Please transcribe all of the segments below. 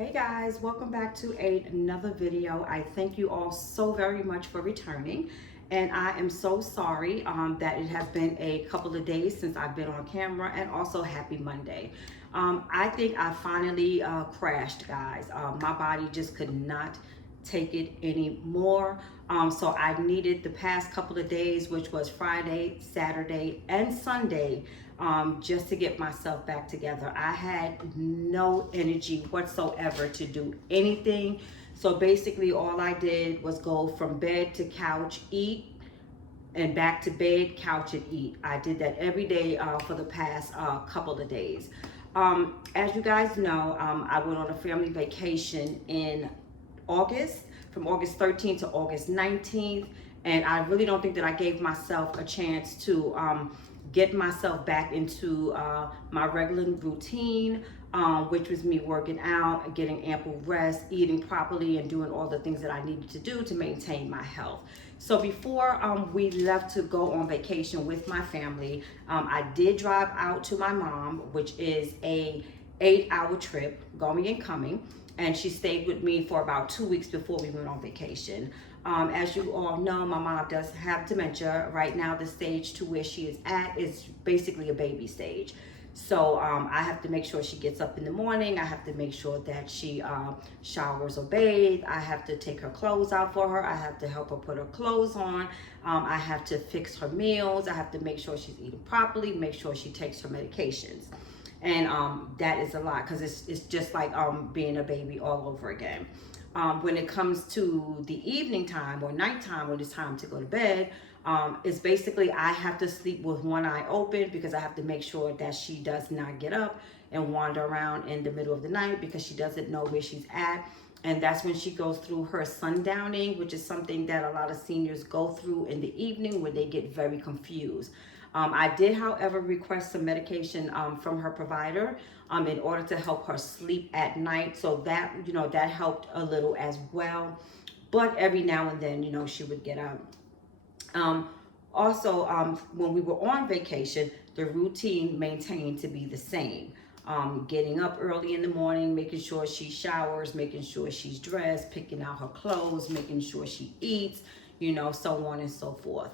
Hey guys, welcome back to another video. I thank you all so very much for returning, and I am so sorry that it has been a couple of days since I've been on camera, and also happy Monday. I think I finally crashed, guys. My body just could not take it anymore. So I needed the past couple of days, which was Friday, Saturday, and Sunday, just to get myself back together. I had no energy whatsoever to do anything. So basically all I did was go from bed to couch, eat, and back to bed, couch, and eat. I did that every day for the past couple of days. As you guys know, I went on a family vacation in August, from August 13th to August 19th. And I really don't think that I gave myself a chance to get myself back into my regular routine, which was me working out, getting ample rest, eating properly, and doing all the things that I needed to do to maintain my health. So before we left to go on vacation with my family, I did drive out to my mom, which is a 8-hour trip, going and coming. And she stayed with me for about 2 weeks before we went on vacation. As you all know, my mom does have dementia. Right now, the stage to where she is at is basically a baby stage. So I have to make sure she gets up in the morning. I have to make sure that she showers or bathes. I have to take her clothes out for her. I have to help her put her clothes on. I have to fix her meals. I have to make sure she's eating properly, make sure she takes her medications. And that is a lot, because it's just like being a baby all over again. When it comes to the evening time or nighttime, when it's time to go to bed, it's basically I have to sleep with one eye open, because I have to make sure that she does not get up and wander around in the middle of the night, because she doesn't know where she's at. And that's when she goes through her sundowning, which is something that a lot of seniors go through in the evening, where they get very confused. I did, however, request some medication from her provider in order to help her sleep at night. So that, that helped a little as well. But every now and then, she would get up. Also, when we were on vacation, the routine maintained to be the same. Getting up early in the morning, making sure she showers, making sure she's dressed, picking out her clothes, making sure she eats, so on and so forth.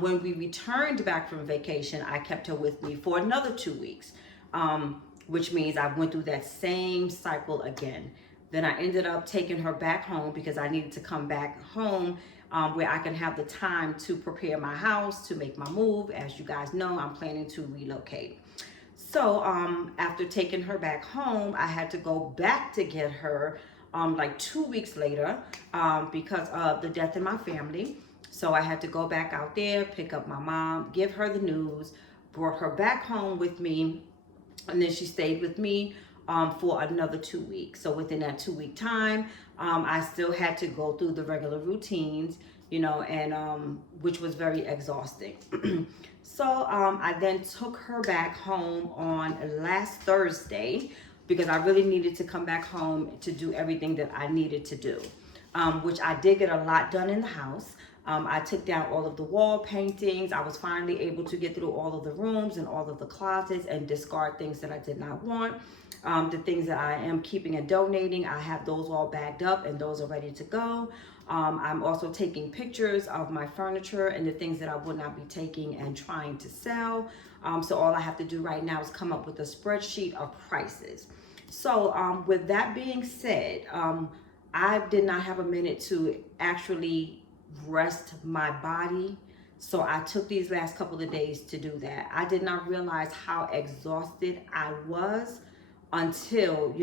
When we returned back from vacation, I kept her with me for another 2 weeks, which means I went through that same cycle again. Then I ended up taking her back home, because I needed to come back home where I can have the time to prepare my house, to make my move. As you guys know, I'm planning to relocate. So after taking her back home, I had to go back to get her like 2 weeks later because of the death in my family. So I had to go back out there, pick up my mom, give her the news, brought her back home with me, and then she stayed with me for another 2 weeks. So within that 2-week time, I still had to go through the regular routines, and which was very exhausting. So I then took her back home on last Thursday, because I really needed to come back home to do everything that I needed to do, which I did get a lot done in the house. I took down all of the wall paintings. I was finally able to get through all of the rooms and all of the closets and discard things that I did not want. The things that I am keeping and donating, I have those all bagged up, and those are ready to go. I'm also taking pictures of my furniture and the things that I would not be taking and trying to sell. So all I have to do right now is come up with a spreadsheet of prices. So with that being said, I did not have a minute to actually rest my body. So I took these last couple of days to do that. I did not realize how exhausted I was until,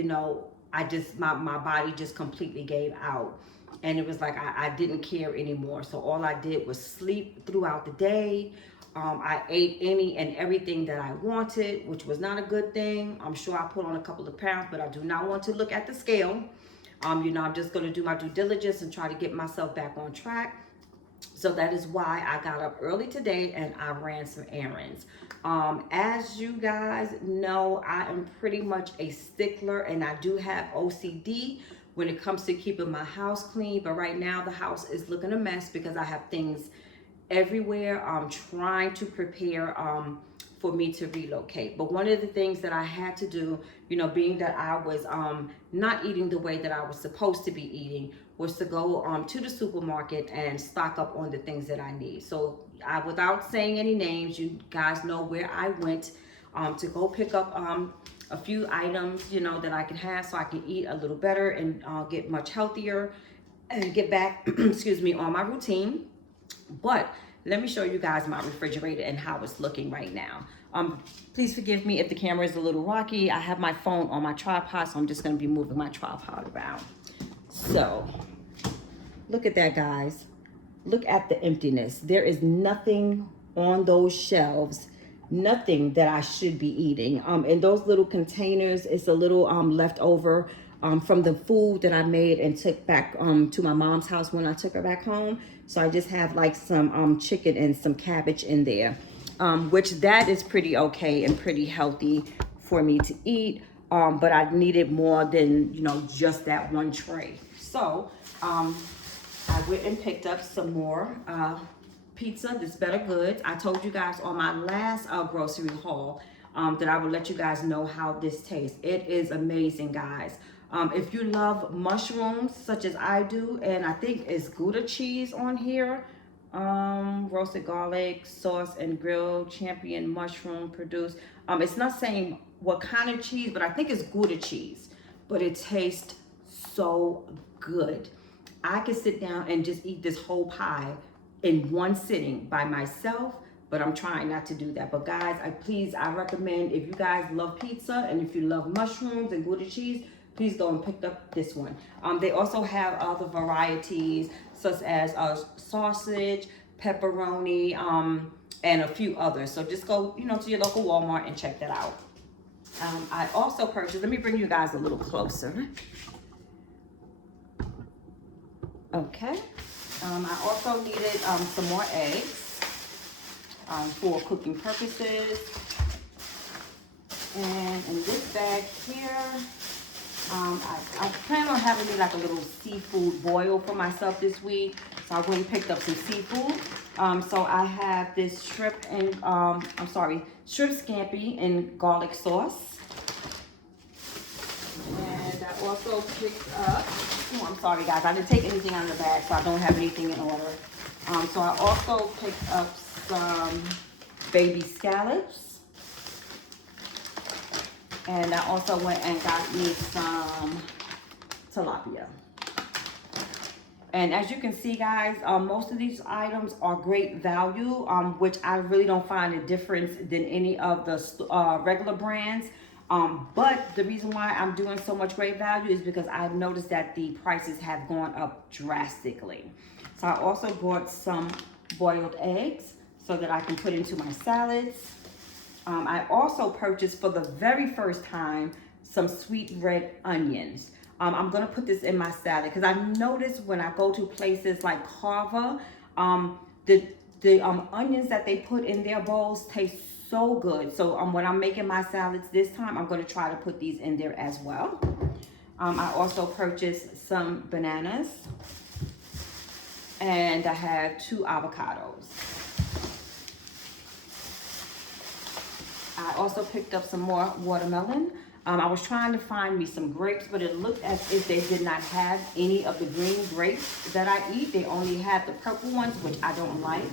my body just completely gave out. And it was like I didn't care anymore. So all I did was sleep throughout the day. I ate any and everything that I wanted, which was not a good thing. I'm sure I put on a couple of pounds, but I do not want to look at the scale. I'm just going to do my due diligence and try to get myself back on track. So that is why I got up early today and I ran some errands. As you guys know, I am pretty much a stickler, and I do have OCD when it comes to keeping my house clean. But right now the house is looking a mess because I have things everywhere. I'm trying to prepare for me to relocate. But one of the things that I had to do, you know, being that I was not eating the way that I was supposed to be eating, was to go to the supermarket and stock up on the things that I need. So without saying any names, you guys know where I went to go pick up a few items, you know, that I can have so I can eat a little better and get much healthier and get back, excuse me, on my routine. But let me show you guys my refrigerator and how it's looking right now. Please forgive me if the camera is a little rocky. I have my phone on my tripod, so I'm just gonna be moving my tripod around. So, look at that, guys. Look at the emptiness. There is nothing on those shelves, nothing that I should be eating. In those little containers, it's a little left over from the food that I made and took back to my mom's house when I took her back home. So I just have like some chicken and some cabbage in there, which that is pretty okay and pretty healthy for me to eat. But I needed more than, you know, just that one tray. So I went and picked up some more pizza, this Better Goods. I told you guys on my last grocery haul that I would let you guys know how this tastes. It is amazing, guys. If you love mushrooms, such as I do, and I think it's Gouda cheese on here, roasted garlic, sauce, and grilled champion mushroom produced. It's not saying what kind of cheese, but I think it's Gouda cheese. But it tastes so good. I could sit down and just eat this whole pie in one sitting by myself, but I'm trying not to do that. But guys, I recommend, if you guys love pizza and if you love mushrooms and Gouda cheese, please go and pick up this one. They also have other varieties such as sausage, pepperoni, and a few others. So just go, you know, to your local Walmart and check that out. I also purchased, let me bring you guys a little closer. Okay. I also needed some more eggs for cooking purposes. And in this bag here, I plan on having me like a little seafood boil for myself this week. So I went and picked up some seafood. So I have this shrimp and, shrimp scampi in garlic sauce. And I also picked up, oh, I'm sorry guys, I didn't take anything out of the bag, so I don't have anything in order. So I also picked up some baby scallops. And I also went and got me some tilapia. And as you can see, guys, most of these items are great value, which I really don't find a difference than any of the regular brands. But the reason why I'm doing so much great value is because I've noticed that the prices have gone up drastically. So I also bought some boiled eggs so that I can put into my salads. I also purchased for the very first time some sweet red onions. I'm gonna put this in my salad because I noticed when I go to places like Carver, the onions that they put in their bowls taste so good. So when I'm making my salads this time, I'm gonna try to put these in there as well. I also purchased some bananas and I have 2 avocados. I also picked up some more watermelon. I was trying to find me some grapes, but it looked as if they did not have any of the green grapes that I eat. They only had the purple ones, which I don't like,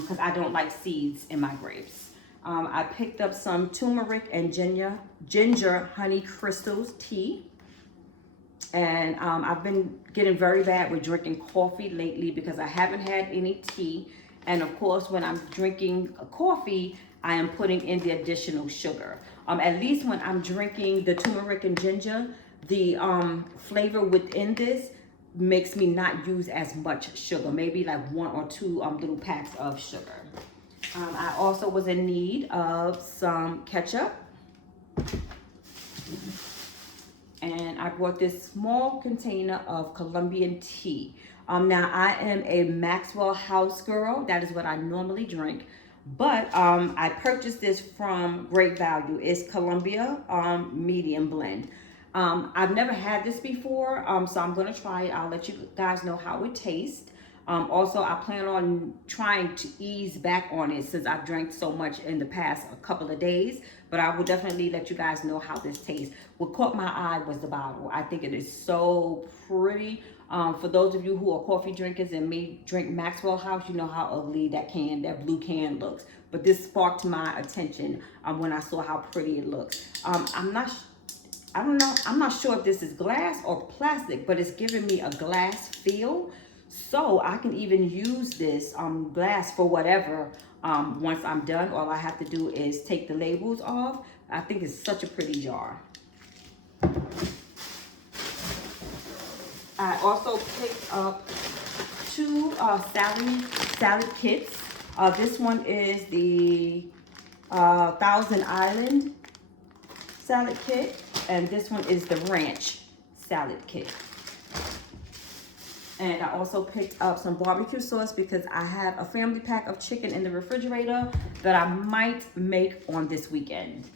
because I don't like seeds in my grapes. I picked up some turmeric and ginger honey crystals tea. And I've been getting very bad with drinking coffee lately because I haven't had any tea. And of course, when I'm drinking coffee, I am putting in the additional sugar. At least when I'm drinking the turmeric and ginger, the flavor within this makes me not use as much sugar, maybe like 1 or 2 little packs of sugar. I also was in need of some ketchup. And I bought this small container of Colombian tea. Now I am a Maxwell House girl. That is what I normally drink. But I purchased this from Great Value. It's Columbia medium blend. I've never had this before, so I'm gonna try it. I'll let you guys know how it tastes. Also, I plan on trying to ease back on it since I've drank so much in the past a couple of days. But I will definitely let you guys know how this tastes. What caught my eye was the bottle. I think it is so pretty. For those of you who are coffee drinkers and may drink Maxwell House, you know how ugly that blue can looks. But this sparked my attention when I saw how pretty it looks. I don't know, I'm not sure if this is glass or plastic, but it's giving me a glass feel. So I can even use this glass for whatever once I'm done. All I have to do is take the labels off. I think it's such a pretty jar. I also picked up two salad kits. This one is the Thousand Island salad kit, and this one is the ranch salad kit. And I also picked up some barbecue sauce because I have a family pack of chicken in the refrigerator that I might make on this weekend.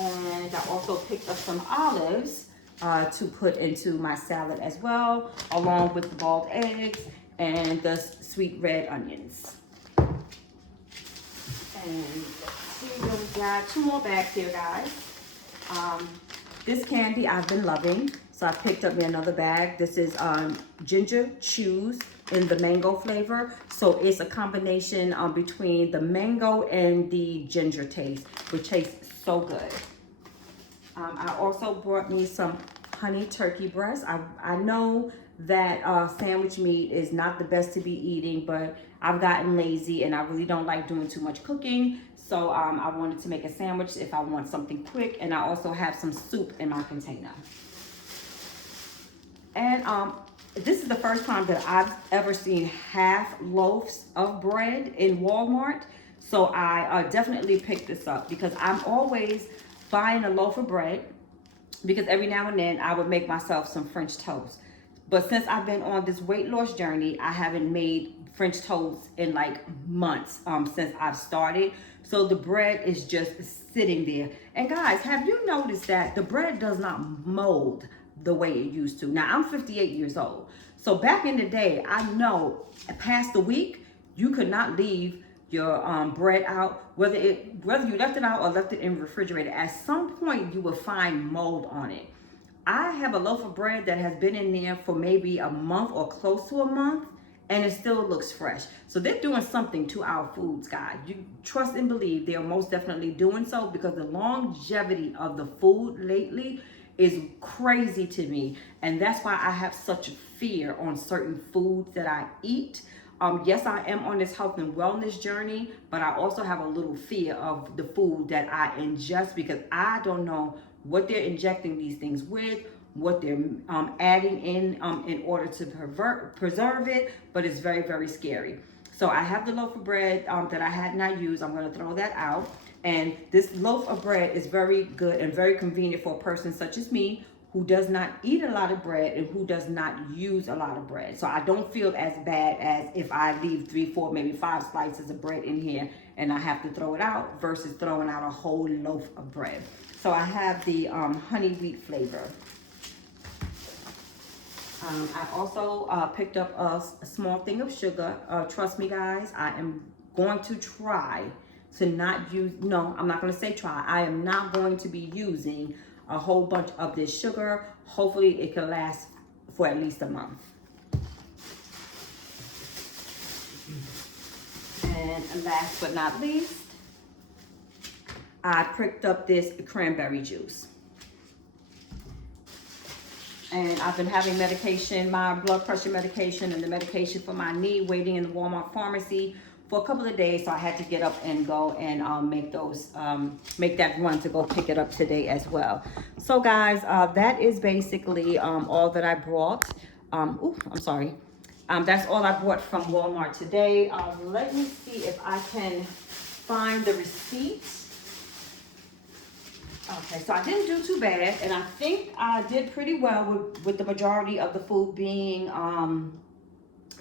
And I also picked up some olives to put into my salad as well, along with the boiled eggs and the sweet red onions. And let's see, we got two more bags here, guys. This candy I've been loving, so I picked up me another bag. This is ginger chews in the mango flavor. So it's a combination between the mango and the ginger taste, which tastes so good. I also brought me some honey turkey breast. I know that sandwich meat is not the best to be eating, but I've gotten lazy and I really don't like doing too much cooking. So I wanted to make a sandwich if I want something quick, and I also have some soup in my container. And this is the first time that I've ever seen half loaves of bread in Walmart. So I definitely picked this up because I'm always buying a loaf of bread because every now and then I would make myself some French toast. But since I've been on this weight loss journey, I haven't made French toast in like months since I've started. So the bread is just sitting there. And guys, have you noticed that the bread does not mold the way it used to? Now, I'm 58 years old. So back in the day, I know past the week, you could not leave your bread out, whether you left it out or left it in the refrigerator. At some point, you will find mold on it. I have a loaf of bread that has been in there for maybe a month or close to a month, and it still looks fresh. So they're doing something to our foods, guys. You trust and believe they are most definitely doing so, because the longevity of the food lately is crazy to me. And that's why I have such fear on certain foods that I eat. Yes, I am on this health and wellness journey, but I also have a little fear of the food that I ingest, because I don't know what they're injecting these things with, what they're adding in order to preserve it, but it's very, very scary. So I have the loaf of bread that I had not used. I'm going to throw that out. And this loaf of bread is very good and very convenient for a person such as me who does not eat a lot of bread and who does not use a lot of bread. So I don't feel as bad as if I leave 3, 4, maybe 5 slices of bread in here and I have to throw it out versus throwing out a whole loaf of bread. So I have the honey wheat flavor. I also picked up a small thing of sugar. Trust me, guys, I am going to try to not use, no, I'm not going to say try. I am not going to be using a whole bunch of this sugar. Hopefully it can last for at least a month. And last but not least, I picked up this cranberry juice. And I've been having medication, my blood pressure medication and the medication for my knee, waiting in the Walmart pharmacy for a couple of days. So I had to get up and go and make that run to go pick it up today as well. So guys, that is basically all that I brought. That's all I brought from Walmart today. Let me see if I can find the receipt. Okay, so I didn't do too bad, and I think I did pretty well with the majority of the food being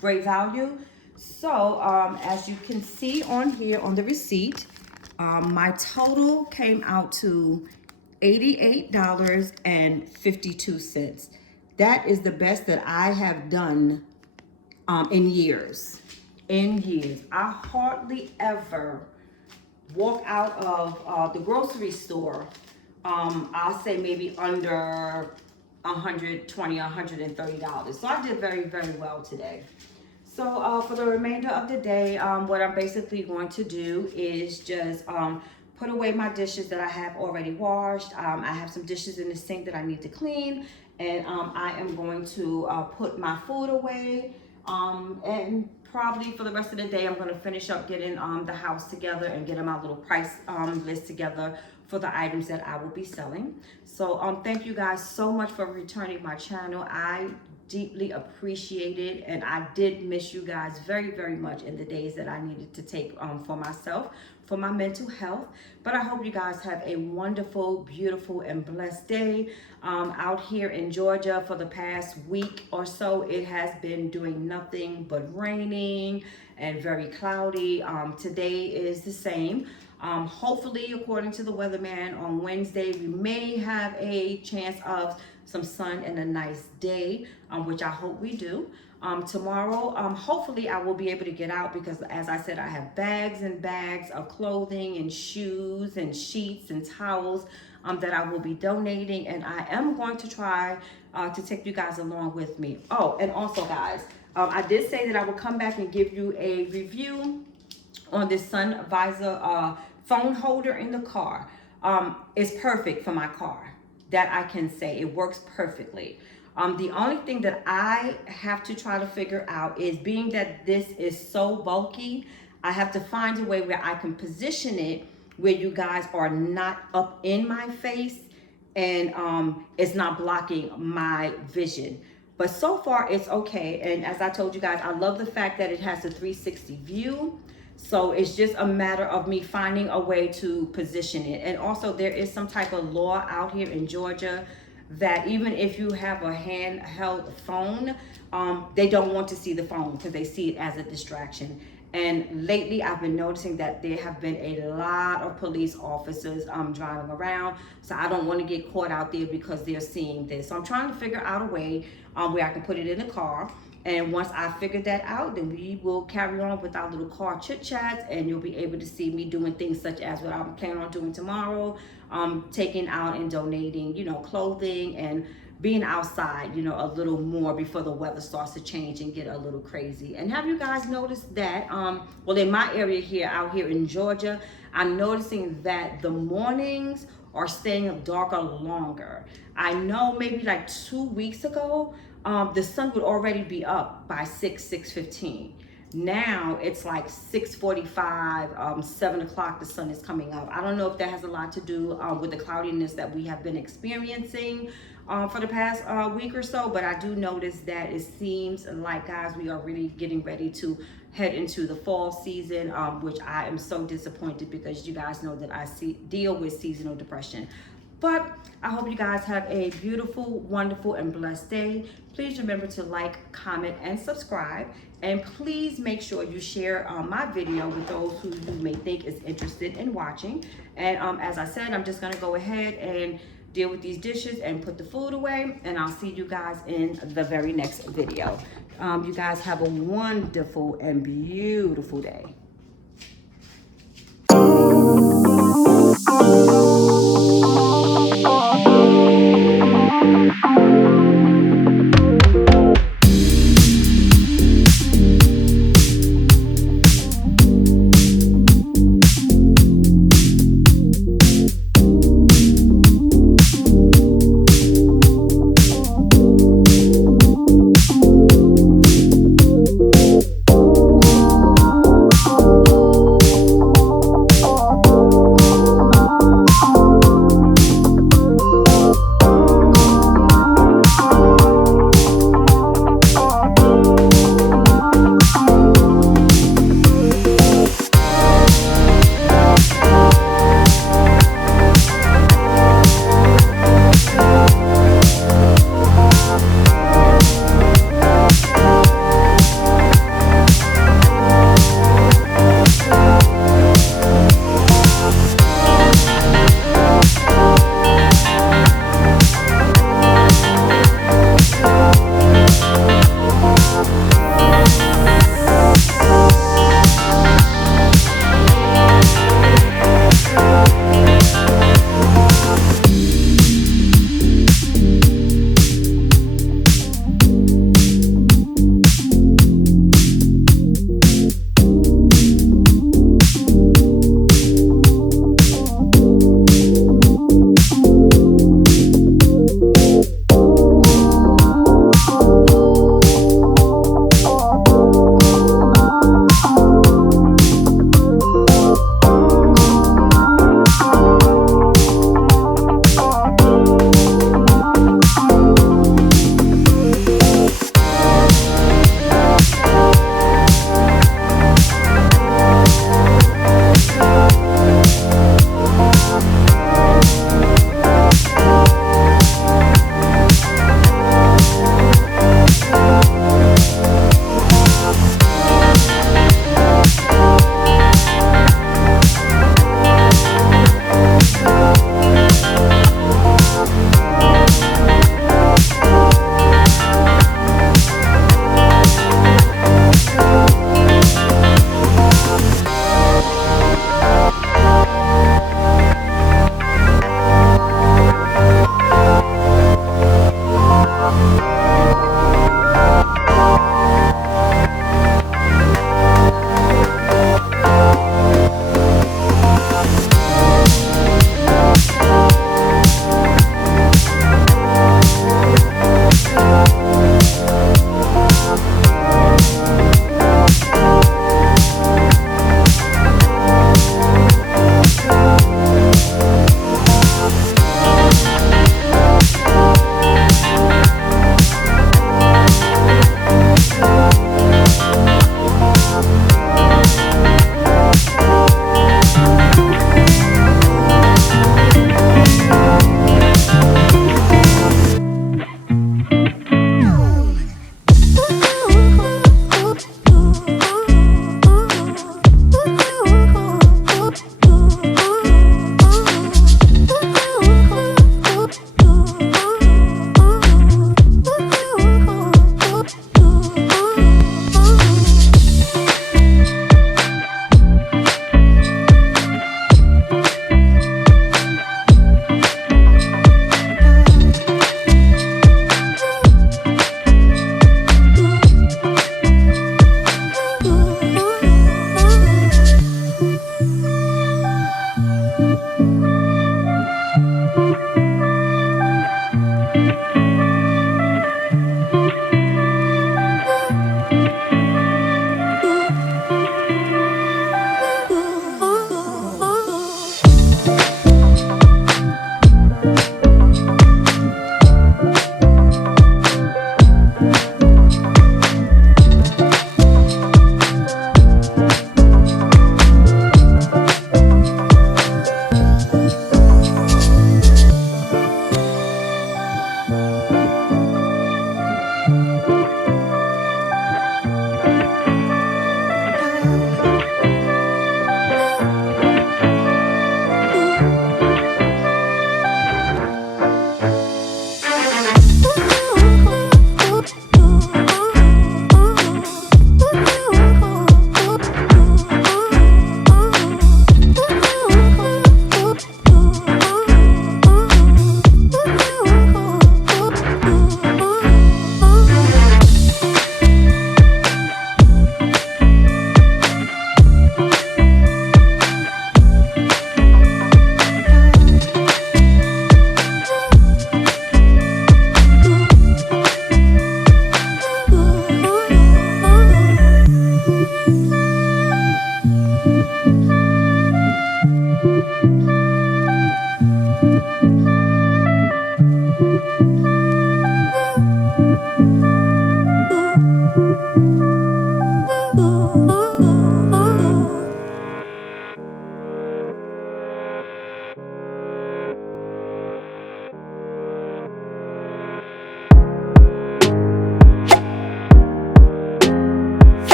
great value. So as you can see on here on the receipt, my total came out to $88.52. That is the best that I have done in years. In years. I hardly ever walk out of the grocery store, I'll say maybe under $120, $130. So I did very, very well today. So for the remainder of the day, what I'm basically going to do is just put away my dishes that I have already washed. I have some dishes in the sink that I need to clean, and I am going to put my food away. And probably for the rest of the day, I'm going to finish up getting the house together and getting my little price list together for the items that I will be selling. So thank you guys so much for returning my channel. I deeply appreciate it, and I did miss you guys very, very much in the days that I needed to take for myself, for my mental health. But I hope you guys have a wonderful, beautiful, and blessed day. Out here in Georgia for the past week or so, it has been doing nothing but raining and very cloudy. Today is the same. Hopefully, according to the weatherman, on Wednesday we may have a chance of some sun and a nice day, which I hope we do. Tomorrow, hopefully I will be able to get out because, as I said, I have bags and bags of clothing and shoes and sheets and towels that I will be donating, and I am going to try to take you guys along with me. Oh, and also, guys, I did say that I would come back and give you a review on this sun visor phone holder in the car. It's perfect for my car. That I can say. It works perfectly. The only thing that I have to try to figure out is, being that this is so bulky, I have to find a way where I can position it where you guys are not up in my face and it's not blocking my vision. But so far it's okay. And as I told you guys, I love the fact that it has a 360 view. So it's just a matter of me finding a way to position it. And also, there is some type of law out here in Georgia that even if you have a handheld phone, they don't want to see the phone because they see it as a distraction. And lately I've been noticing that there have been a lot of police officers driving around. So I don't want to get caught out there because they're seeing this. So I'm trying to figure out a way where I can put it in the car. And once I figure that out, then we will carry on with our little car chit chats, and you'll be able to see me doing things such as what I'm planning on doing tomorrow, taking out and donating, clothing, and being outside, a little more before the weather starts to change and get a little crazy. And have you guys noticed that, well, in my area here, out here in Georgia, I'm noticing that the mornings are staying darker longer. I know maybe like 2 weeks ago, the sun would already be up by 6:15. Now it's like 6:45, 7 o'clock, the sun is coming up. I don't know if that has a lot to do with the cloudiness that we have been experiencing for the past week or so, but I do notice that it seems like, guys, we are really getting ready to head into the fall season, which I am so disappointed because you guys know that I deal with seasonal depression. But I hope you guys have a beautiful, wonderful, and blessed day. Please remember to like, comment, and subscribe. And please make sure you share my video with those who you may think is interested in watching. And as I said, I'm just going to go ahead and deal with these dishes and put the food away. And I'll see you guys in the very next video. You guys have a wonderful and beautiful day.